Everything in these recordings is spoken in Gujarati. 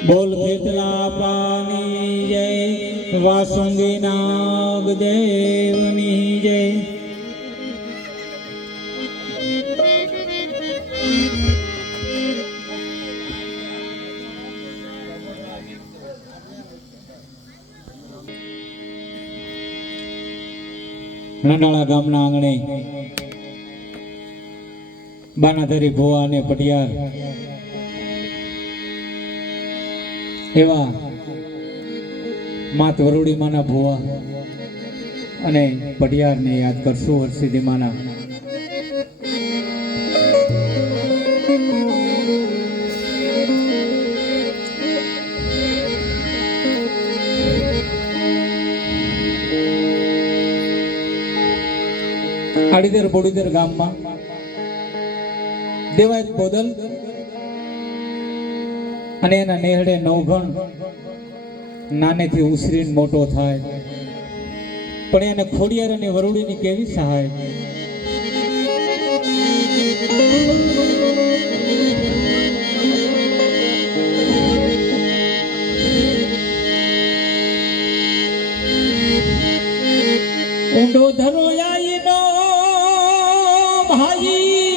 બોલ ખેતલા પાની જય વાસુંગી નાગ દેવની જય નંડાળા ગામના આંગણે બાનાધરી ભુવા અને પટિયાર એવા માત વરુડી માના ભુવા અને પટિયારને યાદ કરશું હરસિદ્ધિ માના આડીદર બોડીદર ગામમાં દેવાયત બોદલ અને એના નેહડે નવઘણ નાનેથી ઉછરીને મોટો થાય પણ એને ખોડિયાર અને વરુડીની કેવી સહાય ઊંડો ધરો આઈનો ભાઈ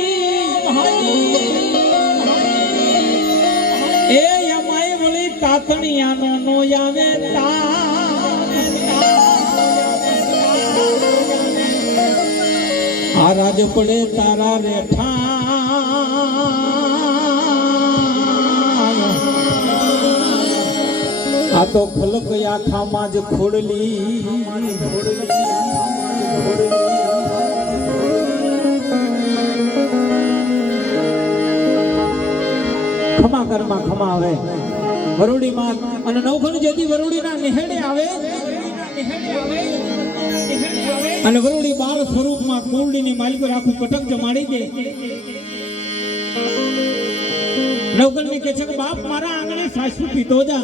એ અમાય વળી તાતણિયાનો નો આવે આ રાજ પડે તારા રેઠા આ તો ખલક આખામાં જ ખોડલી ખમા કરમાં ખમા આવે વરુડી માં અને નવઘણ જેથી વરુડીના નિહેડે આવે અને વરુડી બાળ સ્વરૂપમાં કુંડલીની માલિકો આખું કટક જમાડી દે નવઘણને કહે છે કે બાપ મારા આંગણે સાસુ પીતો જા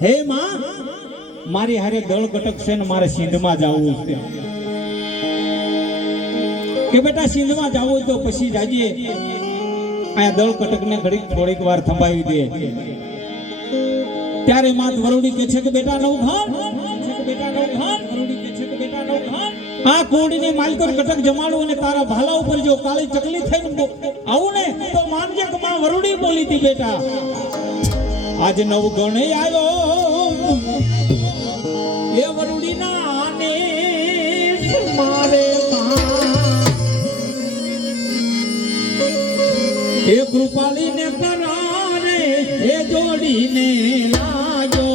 હે માં મારી હારે દળ કટક છે ને મારે સિંધમાં જવું છે કે બેટા સિંધમાં જવું હોય તો પછી જાજે આયા દળ કટકને ઘડીક થોડીક વાર થંભાવી દે ત્યારે માત વરુડી કહે છે કે બેટા નવઘણ આ કુંડીની માલિકો કટક જમાડું અને તારા ભાલા ઉપર જો કાળી ચકલી થઈને આવું ને તો માનજે કે માં વરુડી બોલી હતી બેટા આજ નવઘણ આવ્યો એ વરુડીના આને મારે એ કૃપાલીને કરારે એ જોડીને લાજો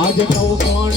આજ નવ કોણ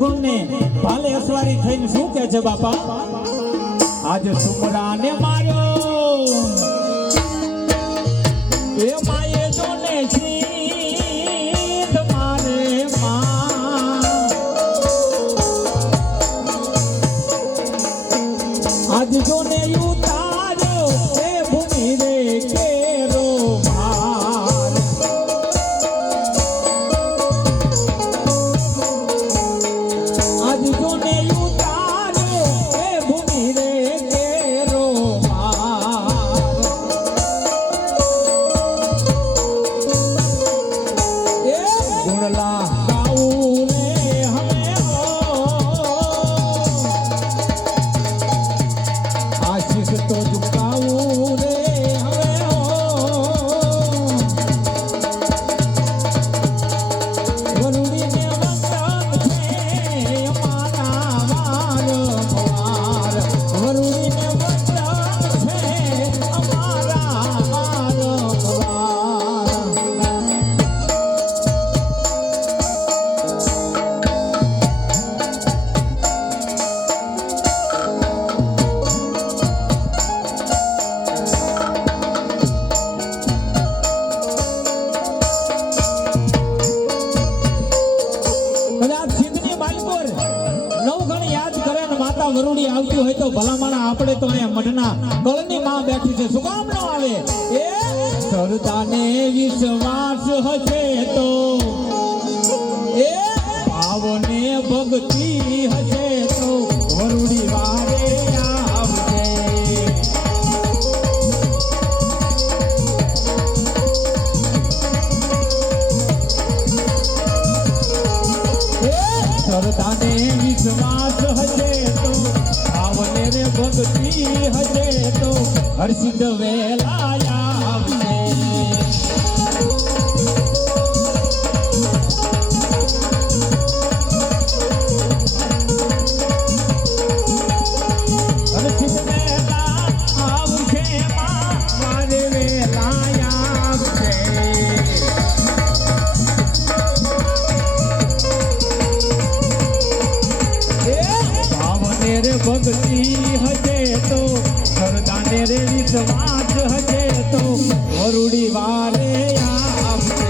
નવગુણ ને ભાલે અસવારી થઈને શું કહે છે બાપા? આજ સુમરાને માર્યો એ માએ જોને છીત મારે માં આજ જોને ઉતાર્યો એ ભૂમિ રે કેરો માર આજ જોને ઉતાર્યો એ ભૂમિ રે કેરો માર એ ગુણલા ગાઉં રે હમે હો આશીષ તો ઝુકાવું રે હવે હો વરુડીને વંદન છે અમારા વારંવાર વરુડીને વંદન છે અમારા વારંવાર કદાચ સિંધની માલકોર નવગણ યાદ કરે ને માતા વરુડી આવતી હોય તો ભલામણા આપણે તો અહીંયા મઢના કળની માં બેઠી છે શું કામ ન આવે એ સરદાને વિશ્વાસ હશે તો એ ભાવને ભક્તિ હશે તો વરુડી વારે આવશે સરદાને વિશ્વાસ હશે તો ભાવને રે ભક્તિ હશે તો હર્ષિત વેલા આવશે હર્ષિત વેલા આવશે માં મારે વેલા આવશે ભાવને રે ભક્તિ હશે તો સરદાને રે વિશ્વાસ હશે તો વરુડી વારે આવશે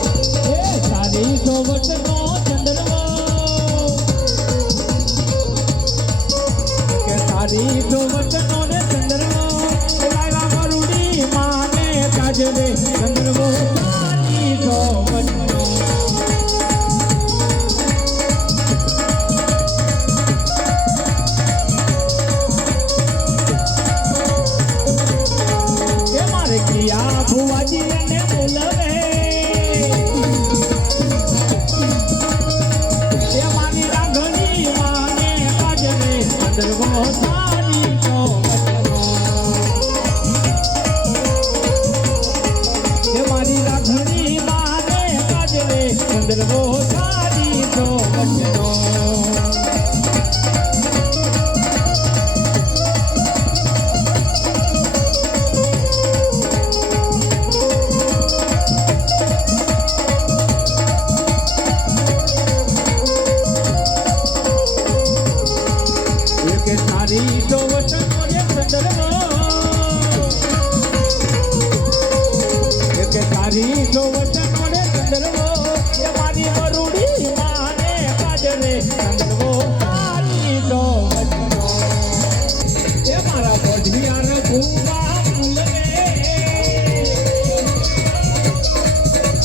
તારી સોવટનો ચંદ્રમો કે તારી સોવટનો રે ચંદ્રમો લાવા વરુડી માને કાજલે ચંદ્રમો તારી સોવટનો એ મારે કિયા ભુવાજી એને બોલાવે એ મારી રાઘણી માને કાજલે ચંદ્રમો તારી સોવટનો એ મારી રાઘણી માને કાજલે ચંદ્રમો તારી સોવટનો કે તારી સોવટનો રે ચંદ્રમો કે તારી સોવટનો રે ચંદ્રમો એ મારી વરુડી માને કાજલે ચંદ્રમો તારી સોવટનો એ મારા પોઢિયાર ભૂવા ફૂલને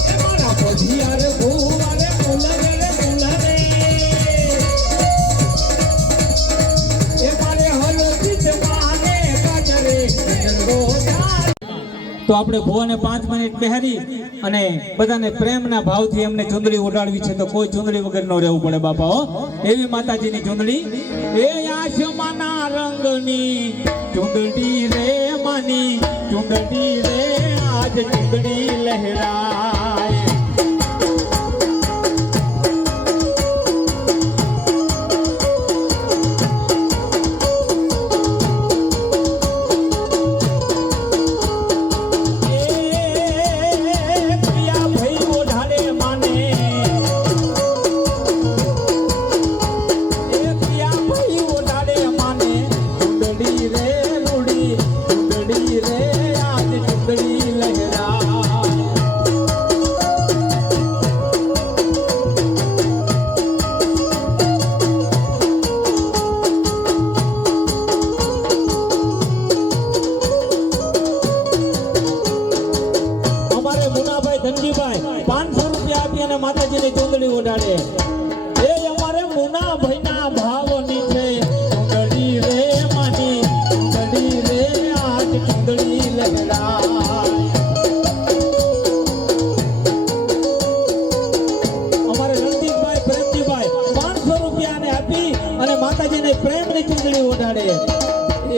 એ મારા પોઢિયાર ભૂવા રે ફૂલને રે ફૂલને એ મારે હરજીત માને કાજલે ચંદ્રમો તારી તો આપણે ભુવાને 5 મિનિટ બેહારી અને બધાને પ્રેમના ભાવથી એમને ચુંદડી ઉડાડવી છે તો કોઈ ચુંદડી વગર ન રહેવું પડે બાપા હો એવી માતાજીની ચુંદડી એ આસમાના રંગની ચૂંદડી રે માની ચૂંદડી રે આજ ચૂંદડી લહેરાય ધનજીભાઈ 500 રૂપિયા આપી અને માતાજીની ચૂંદડી ઓઢાડે એ અમારે મુના ભાઈના ભાવની છે ચૂંદડી રે માની ચૂંદડી રે આજ ચૂંદડી લહેરાય અમારે રણજીતભાઈ પ્રેમજીભાઈ 500 રૂપિયાને આપી અને માતાજીને પ્રેમની ચૂંદડી ઓઢાડે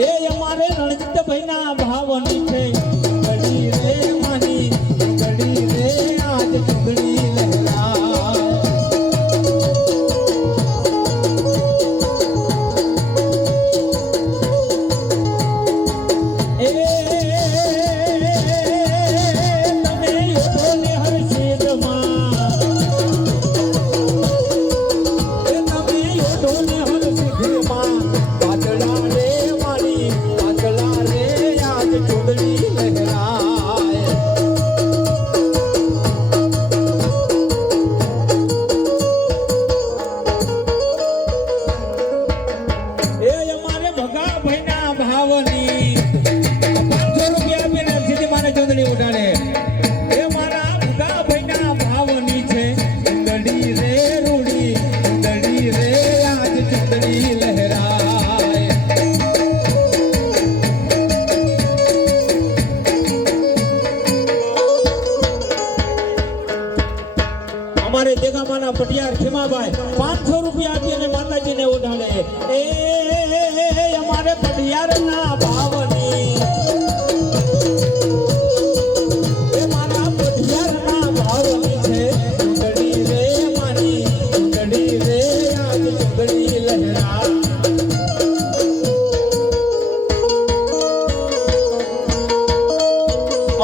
એ અમારે રણજીતભાઈના ભાવની છે ચૂંદડી રે માની ચૂંદડી રે આજ ચૂંદડી લહેરાય એ તમે યોધોને હરસિદ્ધમાં એ તમે યોધોને હરસિદ્ધમાં પાતળા રે મારી પાતળા રે આજ ચૂંદડી લહેરાય એ અમારે ભગા ભાઈના ભાવની 500 રૂપિયા આપીને સીધી માને ચૂંદડી ઉડાડે એ મારા ભગા ભાઈના ભાવની છે ચૂંદડી રે રૂડી ચૂંદડી રે આજ ચૂંદડી લહેરાય અમારે દેગામાના પટિયાર ખીમાભાઈ 500 રૂપિયા આપી અને માતાજીને ઓઢાડે એ અમારે પટિયારના ભાવની એ મારા પટિયારના ભાવની છે ચૂંદડી રે માની ચૂંદડી રે આજ ચૂંદડી લહેરા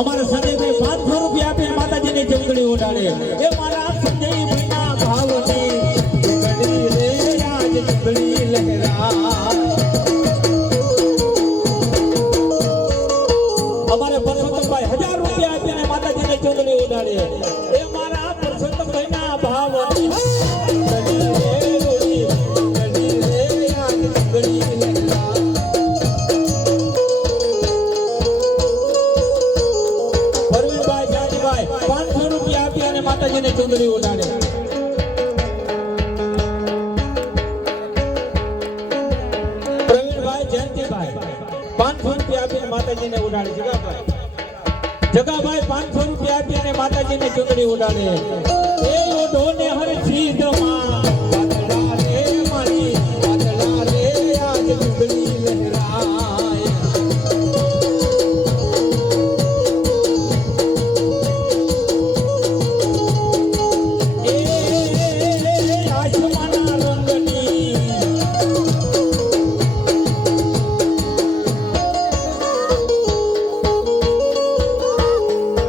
અમારા સંજયભાઈ 500 રૂપિયા આપીને માતાજીની ચૂંદડી ઓઢાડે એ મારા સંજયભાઈના ભાવની ચૂંદડી રે આજ ચૂંદડી લહેરા અમારે પરસોત્તમભાઈ 1000 રૂપિયા આપીને માતાજીને ચૂંદડી ઓઢાડે એ મારા પરસોત્તમભાઈના ભાવની ચૂંદડી રે રોડી ચૂંદડી રે આજ ચૂંદડી લહેરા પરવીનભાઈ જાનજીભાઈ 500 રૂપિયા આપી અને માતાજીને ચૂંદડી ઓઢાડે પ્રવીણભાઈ જયંતિભાઈ 500 રૂપિયા આપીને માતાજીને ઉડાડે જગાભાઈ 500 રૂપિયા આપી અને માતાજીને ચૂંદડી ઉડાડે એ ઓઢોને હરસિદ્ધમાં પાતળા રે મારી પાતળા રે આજ ચૂંદડી લહેરાય એ આસમાના રંગની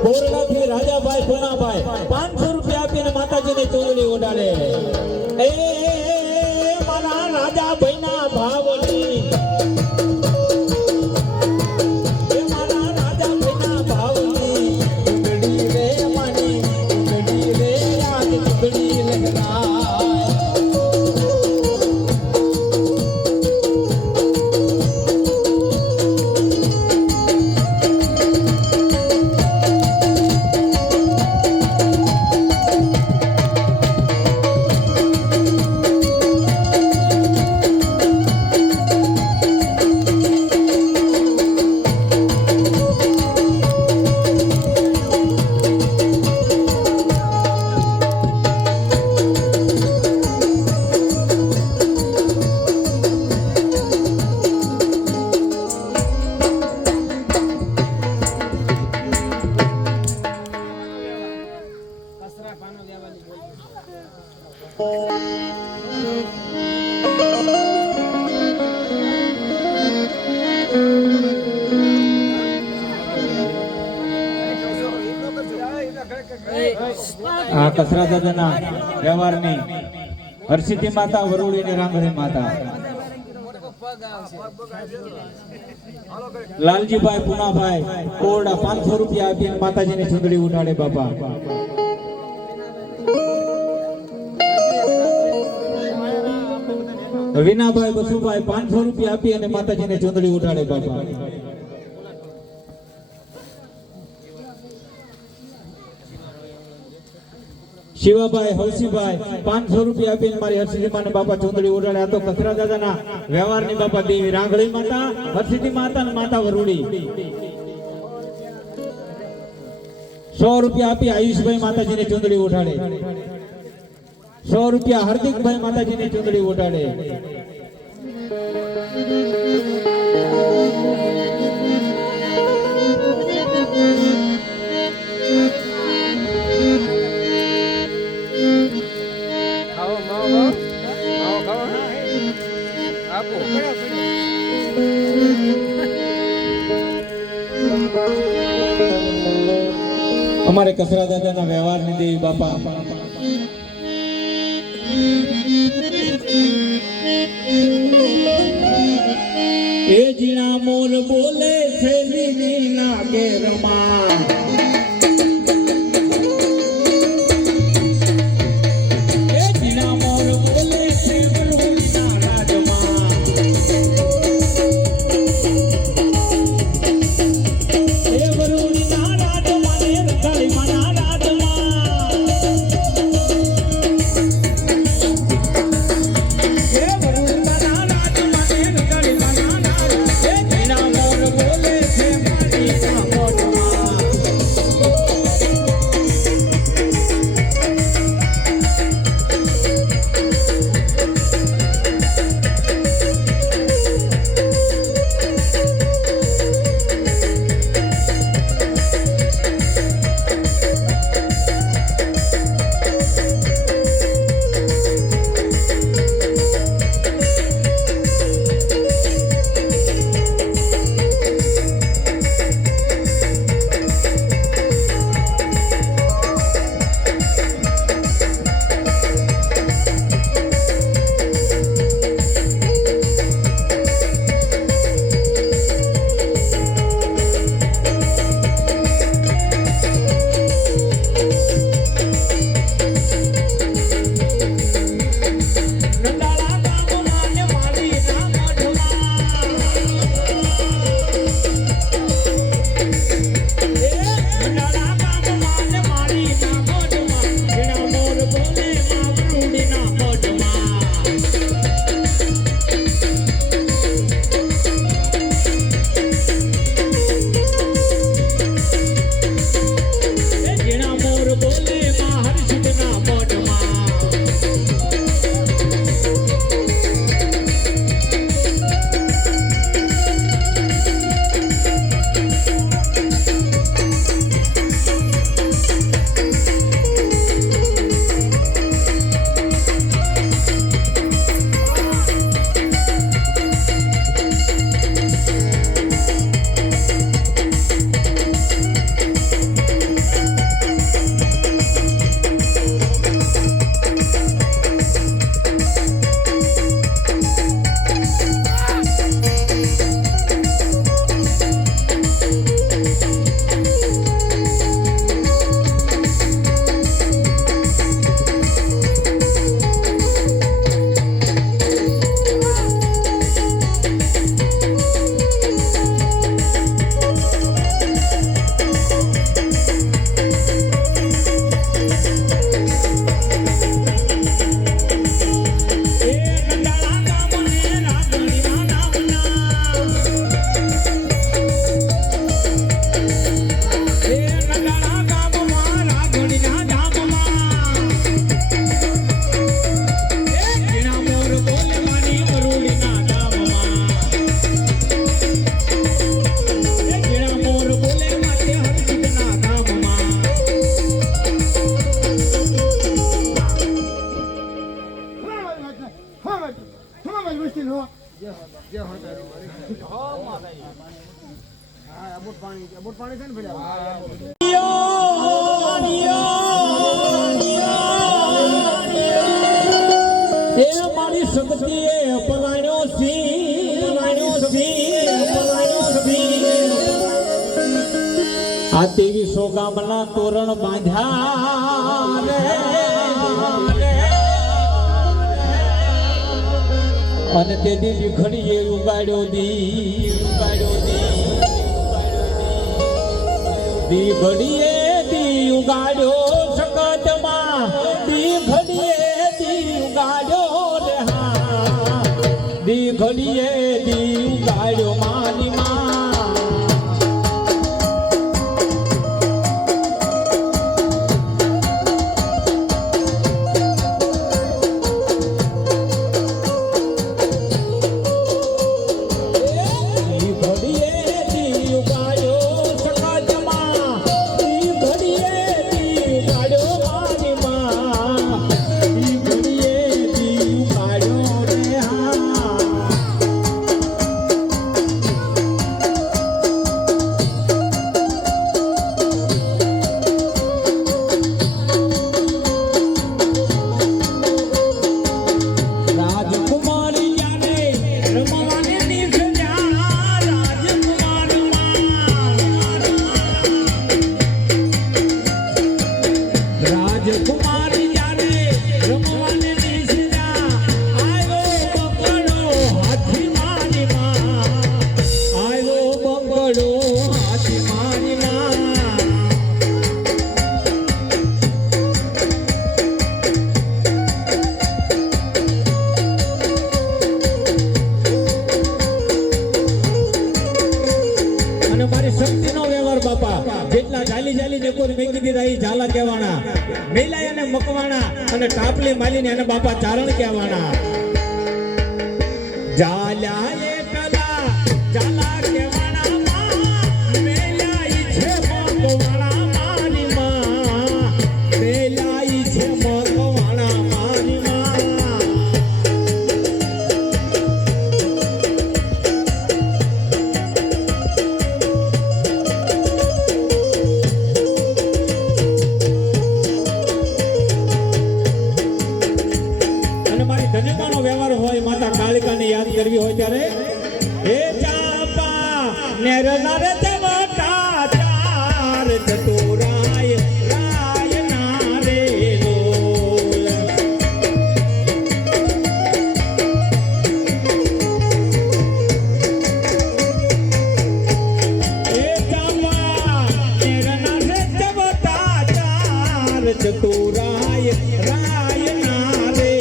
બોરડાથી રાજાભાઈ સોનાભાઈ 500 રૂપિયા આપીને માતાજીને ચૂંદડી ઓઢાડે એ મારા રાજાભાઈના ભાવની એ મારા રાજાભાઈના ભાવની ચૂંદડી રે માની ચૂંદડી રે આજ ચૂંદડી લહેરાય આ કસરા દાદાના વ્યવહારની હરસિદ્ધિ માતા વરુડી ને રાંગણી માતા લાલજીભાઈ પુનાભાઈ કોરડા 500 રૂપિયા આપીને માતાજીની ચૂંદડી ઉઠાડે બાપા વિનાભાઈ બસુભાઈ 500 રૂપિયા આપી અને માતાજીને ચૂંદડી ઉઠાડે બાપા શિવાભાઈ હવસીભાઈ 500 રૂપિયા આપીને મારી હરસિદ્ધિ માને બાપા ચૂંદડી ઉડાડે આ તો કસરા દાદાના વ્યવહારની બાપા દેવી રાંગળી માતા હરસિદ્ધિ માતા અને માતા વરુડી 100 રૂપિયા આપી આયુષભાઈ માતાજીને ચૂંદડી ઉઠાડે 100 રૂપિયા હાર્દિકભાઈ માતાજીને ચૂંદડી ઉઠાડે અમારે કસરા દાદાના વ્યવહારની દેવી બાપા એ જીણા મોર બોલે છે લીલી ના ઘેરમાં પાણી છે ને ભાઈ શક્તિએ પલાણ્યો સિંહ પલાણ્યો સિંહ પલાણ્યો સિંહ આ 2300 ગામના તોરણ બાંધ્યા રે અને તે દી ઘડીએ ઉગાડ્યો દી ઘડીએ દી ઉગાડ્યો સકતમાં દી ઘડીએ દી ઉગાડ્યો રે હા દી ઘડીએ દી ઉગાડ્યો માની માં અને ટાપલી માલીને એને બાપા ચારણ કહેવાના જાલ્યા એકલા જાલા કહેવાના મેલા ઈછે મકવાણા મારી માં મેલા ઈછે મકવાણા મારી માં યાદ કરવી હોય ત્યારે હે ચાપા નેરના રે દેવતા ચાર ચતુરાય રાય ના રે લોલ હે ચાપા નેરના રે દેવતા ચાર ચતુરાય રાય ના રે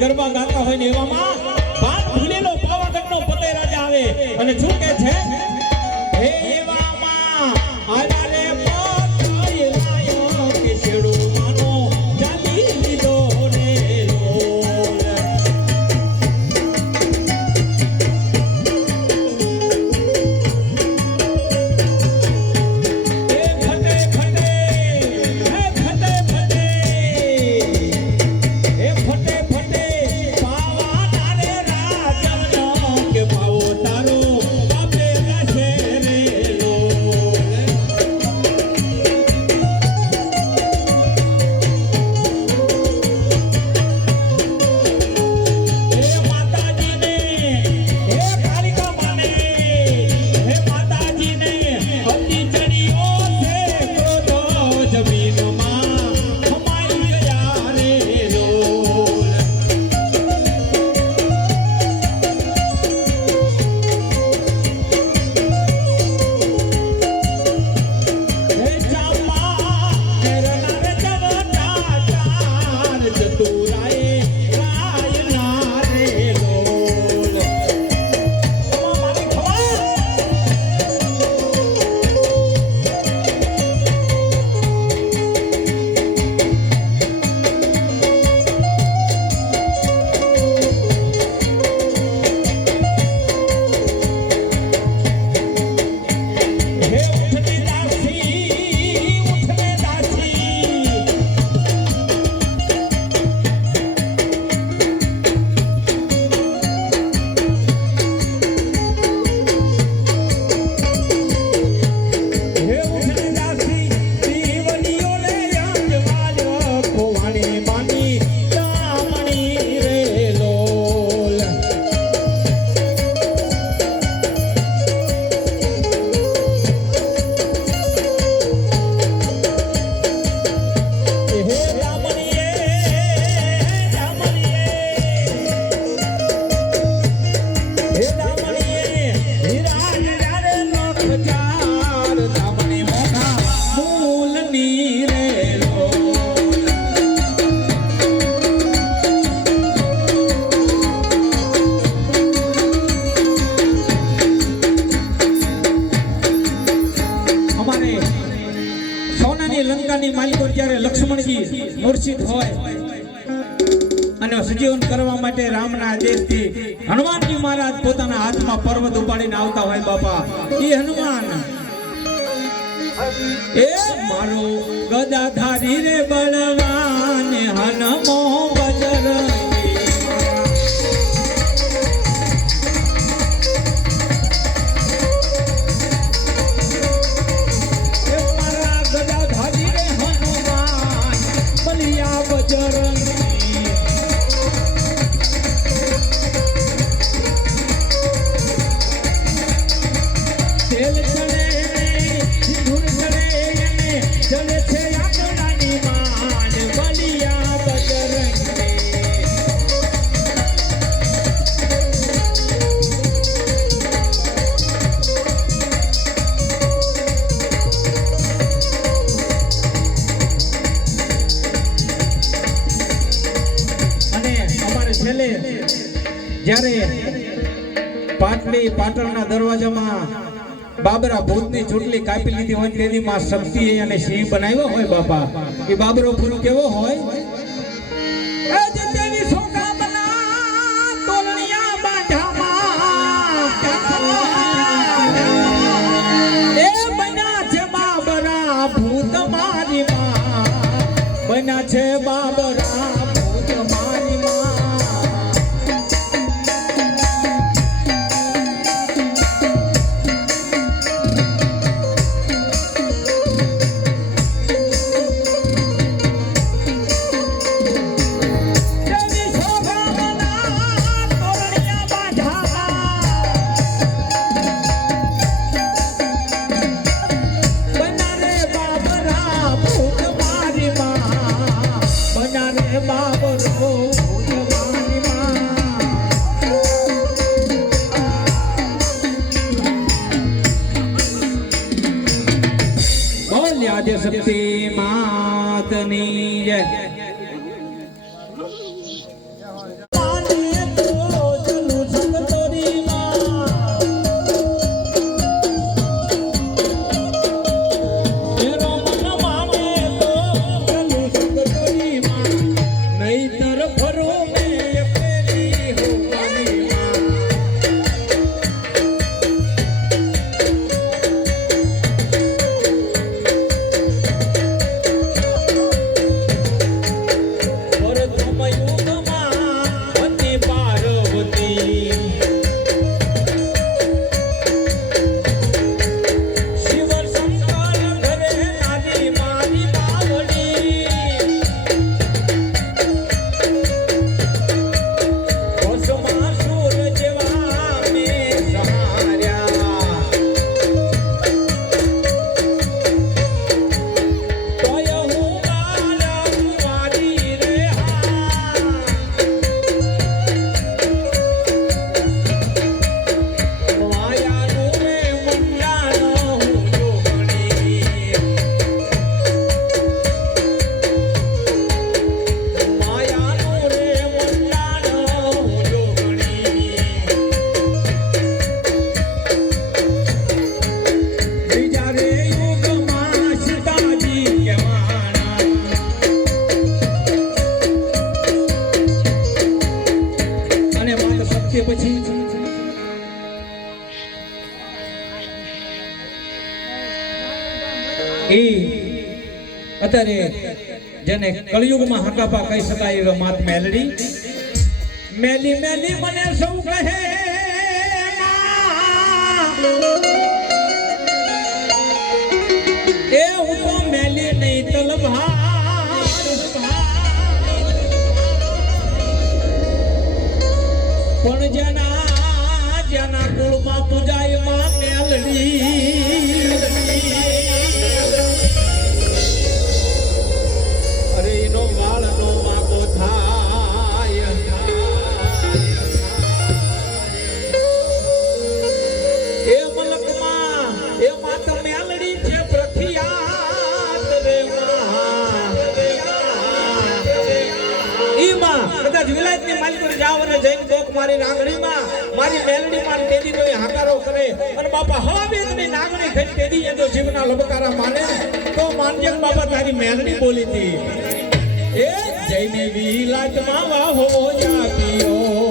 ગરબા ગાતા હોય ને એવામાં બાપ ભૂલેલો પાવાગઢનો પતે રાજા આવે અને શું કહે છે હે એવામાં આલા રે પતય લાયો કે છેડું માનો જાલી લીધો રે લોલ એ ફટે ફટે હે ફટે ફટે એ ફટે ફટે જ્યારે લક્ષ્મણજી મૂર્છિત હોય અને સજીવન કરવા માટે રામના આદેશથી હનુમાનજી મહારાજ પોતાના હાથમાં પર્વત ઉપાડીને આવતા હોય બાપા એ હનુમાન એ મારો ગદાધારી રે બળવાન હનુમો બજરંગી જ્યારે પાટણના દરવાજામાં બાબરા ભૂતની ચૂંટણી કાપી લીધી હોય તેથી માં શક્તિએ અને સિંહ બનાવ્યો હોય બાપા એ બાબરો ફૂલ કેવો હોય ભૂત મારી માં બન્યા છે બાબરા ભૂત મારી માં શક્તિ માતની જય અત્યારે જેને કળિયુગમાં હકાપા કહી શકાય એવા માત મેલડી મેલી મેલી મને સૌ કહે એ હું તો મેલી નહીં તલભાર પણ જેના કુળમાં પૂજાય માં મેલડી એ મલક આજ વિલાયતની માલિકો જાવ અને જઈને કોક મારી રાંગણીમાં મારી મેલડીમાં તેદી તો એ હાકારો કરે અને બાપા હવા બેદની નાગણી થઈ તેદી એ જો જીવના લબકારા માને તો માનજે કે બાપા તારી મેલડી બોલી હતી એ જઈને વિલાયતમાં વાહો જાપિયો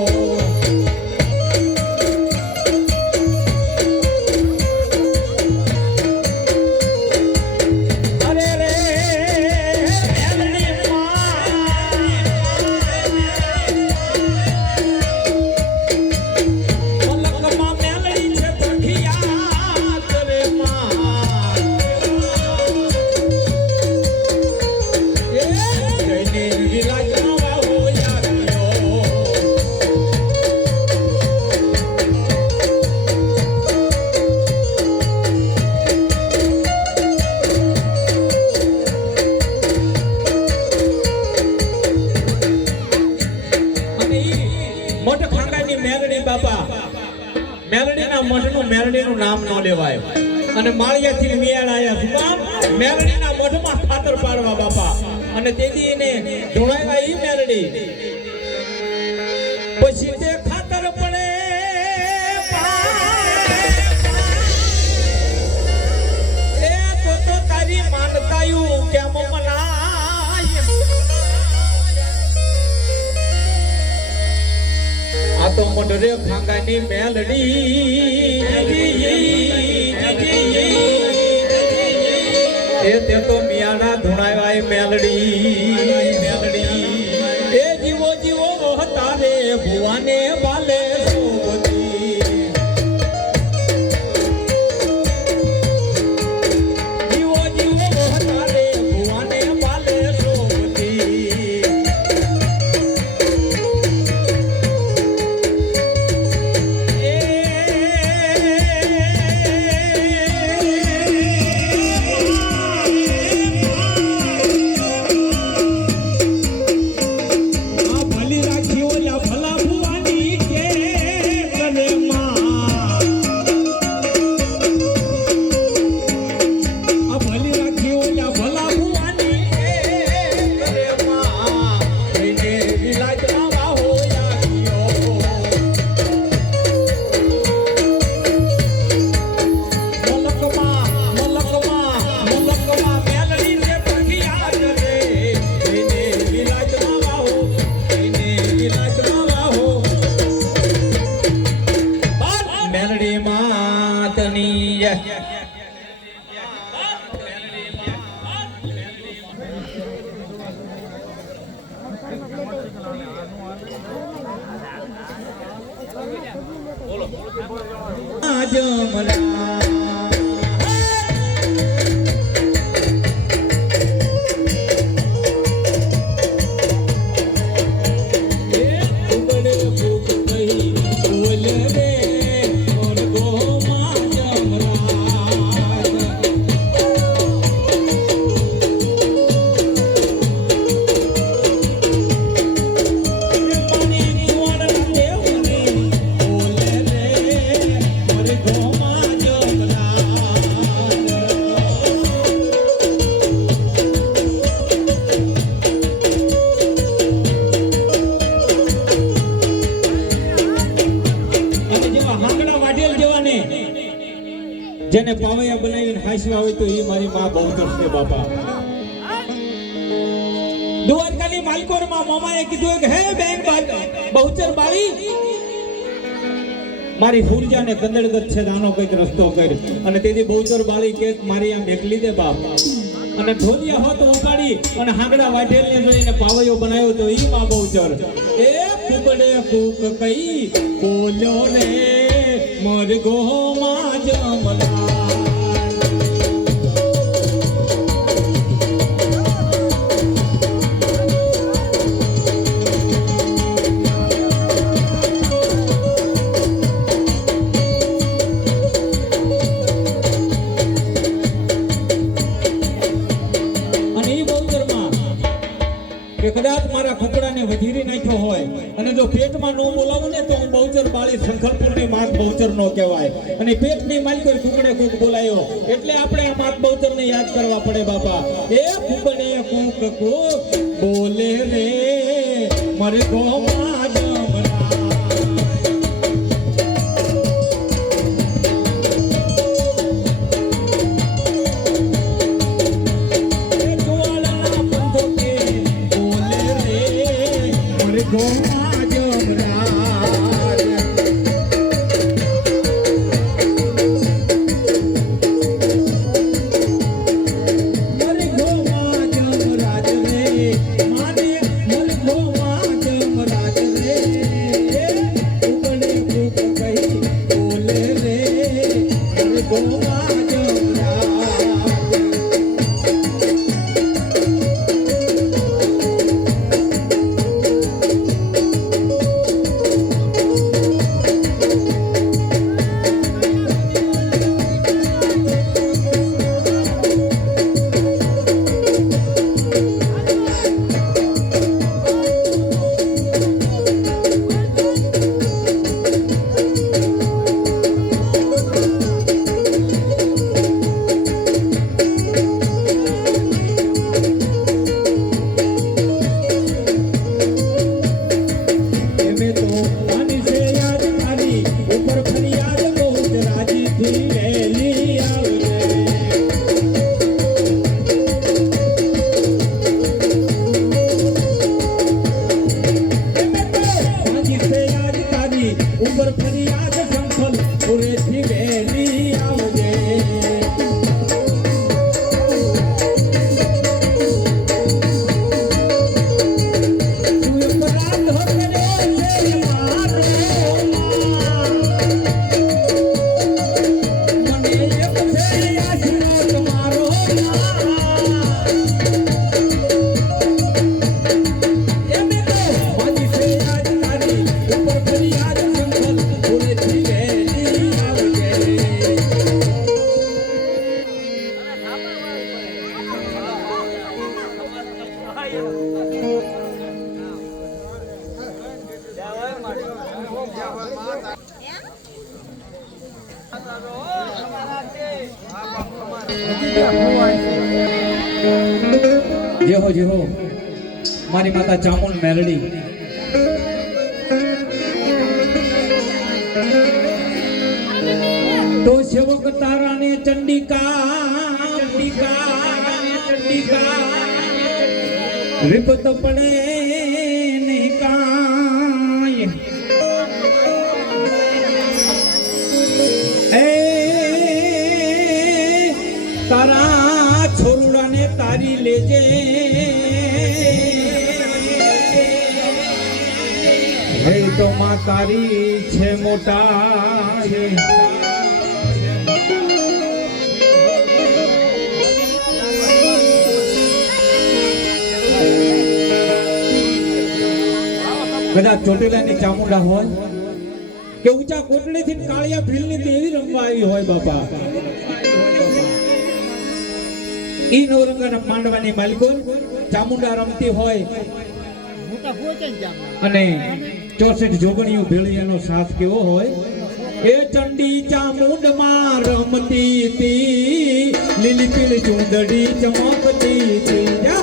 મેલડીનું નામ ન લેવાય અને માળિયાથી મિયાળ આયા સુકામ મેલડીના મઢમાં ખાતર પાડવા બાપા અને તેથી એને ઢોળાવ્યા ઈ મેલડી પછી તે ખાતર પડે એ તો તારી માનતાયું કેમ મનાય આ તો મોઢરે ખાંગાની મેલડી તે તો મિયાણા ધુણાવાય મેલડી એ જીવો જીવો તારે ભુવાને વાલે સોબતી જીવો જીવો તારે ભુવાને વાલે સોબતી જેને પાવૈયા બનાવીને હાંસવા હોય તો એ મારી માં બહુચર છે બાપા દ્વારકાની માલકોરમાં મામાએ કીધું કે હે બેન બહુચર બાળી મારી ફૂરજાને કંદડગત છે દાનો કઈક રસ્તો કર અને તેથી બહુચર બાળી કે મારી આ મેકલી દે બાપ અને ઢોલિયા હોત ઉપાડી અને હાંગડા વાઢેલને જોઈને પાવૈયો બનાવ્યો તો ઈ માં બહુચર એ કુકડે કુક કઈ બોલ્યો રે મરગો માં જમલા કદાચ મારા કુકડાને વધીરી નાખ્યો હોય અને જો પેટમાં ન બોલાવું ને તો હું બહુચર બાળી શંખલપુરની માત બહુચર નો કહેવાય અને પેટની માલિકો કુકડે કુક બોલાયો એટલે આપણે આ માત બહુચરને યાદ કરવા પડે બાપા એ કુકડે કુક કુક બોલે રે મારે ગોમાં જેહો મારી માતા ચામુંડ મેલડી તો સેવક તારાને ચંડિકા વિપત પડે નહીં કાંઈ એ તારા છોરુડાને તારી લેજે હે તો માં તારી છે મોટા છે કદાચ ચોટીલાની ચામુંડા હોય કે ઊંચા કોટડીથી કાળિયા ભીલની દેવી રમવા આવી હોય બાપા ઈ નવરંગના માંડવાની માલિકો ચામુંડા રમતી હોય અને 64 જોગણીઓ ભેળિયાનો સાથ કેવો હોય એ ચંડી ચામુંડ માં રમતી તી લીલી પીળી ચુંદડી ચમકતી તી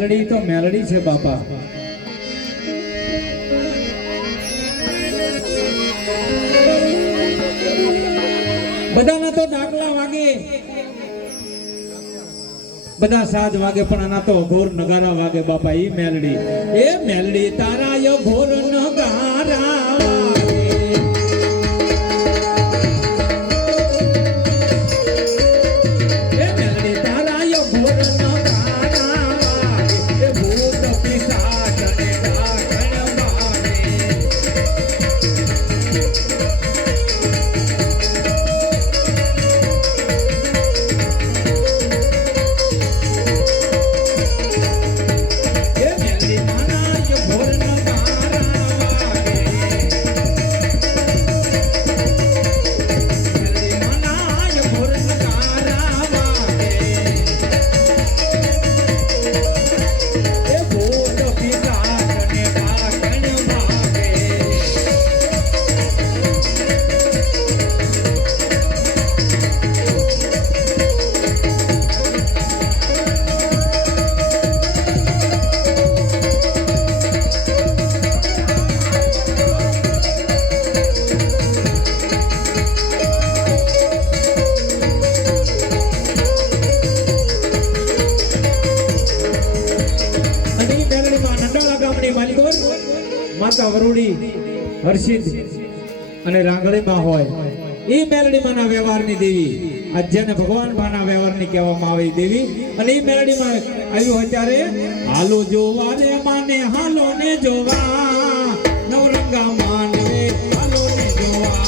મેલડી તો મેલડી છે બાપા. બધાના તો ડાકલા વાગે, બધા સાજ વાગે, પણ આના તો ઘોર નગારા વાગે બાપા. ઈ મેલડી, એ મેલડી તારા યો ઘોર નગારા માતા વરુડી હર્ષિત અને રાંગળીમાં હોય એ મેલડીમાંના વ્યવહારની દેવી, આ જેને ભગવાન બાના વ્યવહારની કહેવામાં આવે દેવી. અને એ મેલડીમાં આવ્યું અત્યારે હાલો જોવા રે માને, હાલો ને જોવા નવરંગા માનવે, હાલો ને જોવા.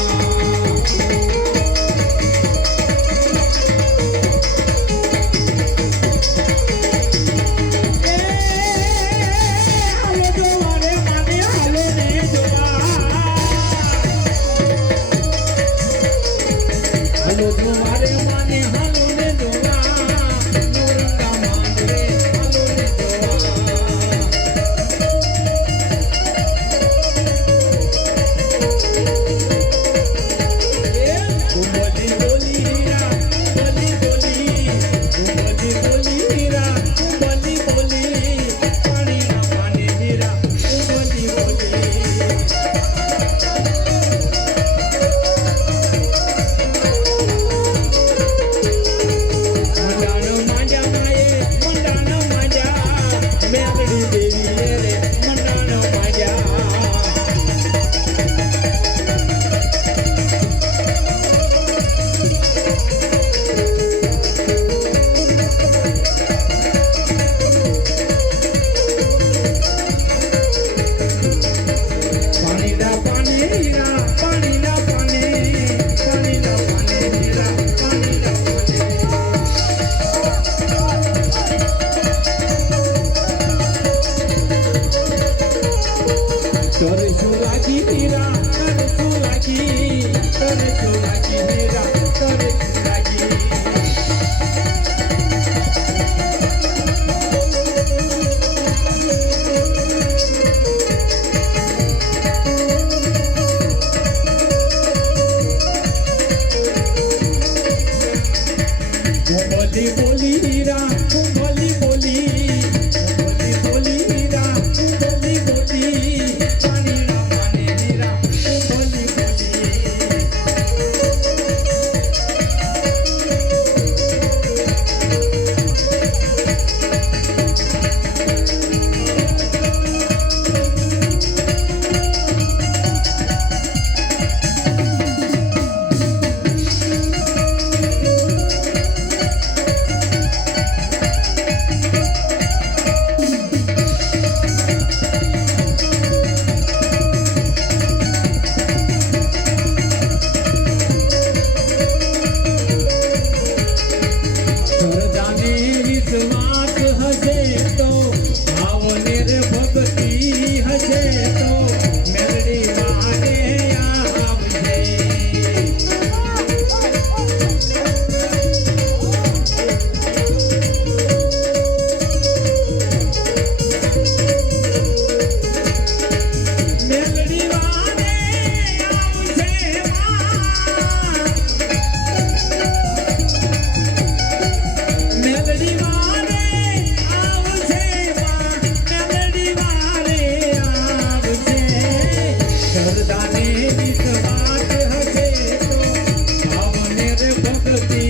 રે ભક્તિ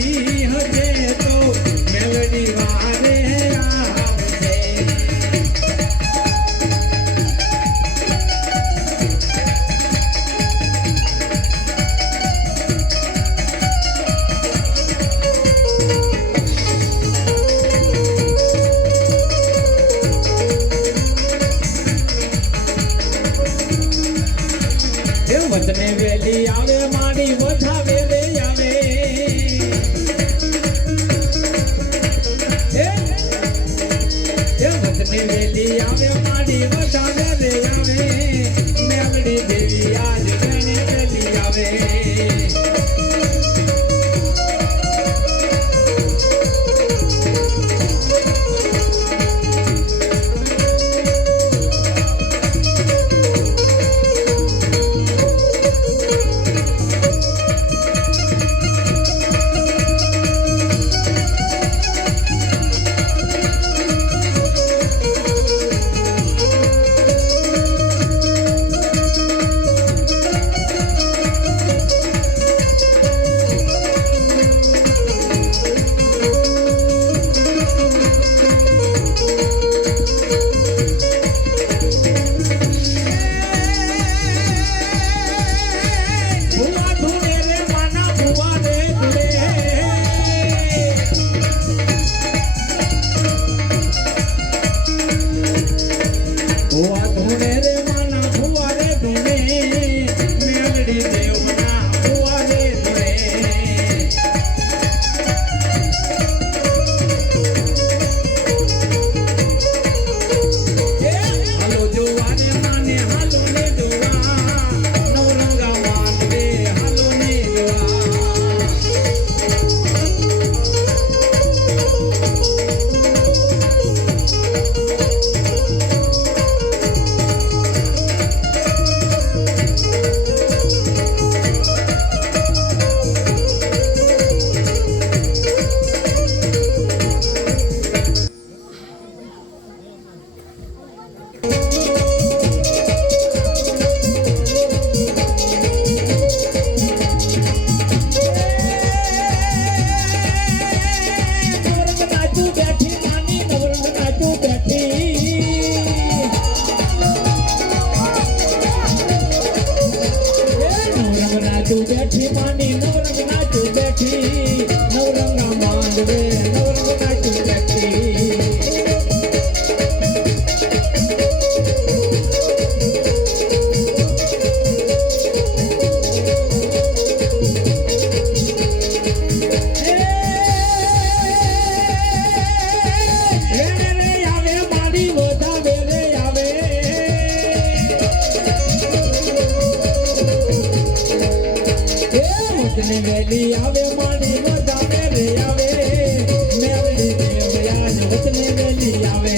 હજે તો મેલડી વારે આવશે વચને વેલી આવે માડી વધાવે રે આવે વચને વેલી આવે માડી વધાવે રે આવે મેલડી દેવી આજ ગણે વેલી આવે બેઠી માની નવરંગ નાચું બેઠી નવરંગા માંડવે નવરંગ નાચું બેઠી વેલી આવે માડી વધાવે રે આવે મેલડી દેવ યાદ વચને વેલી આવે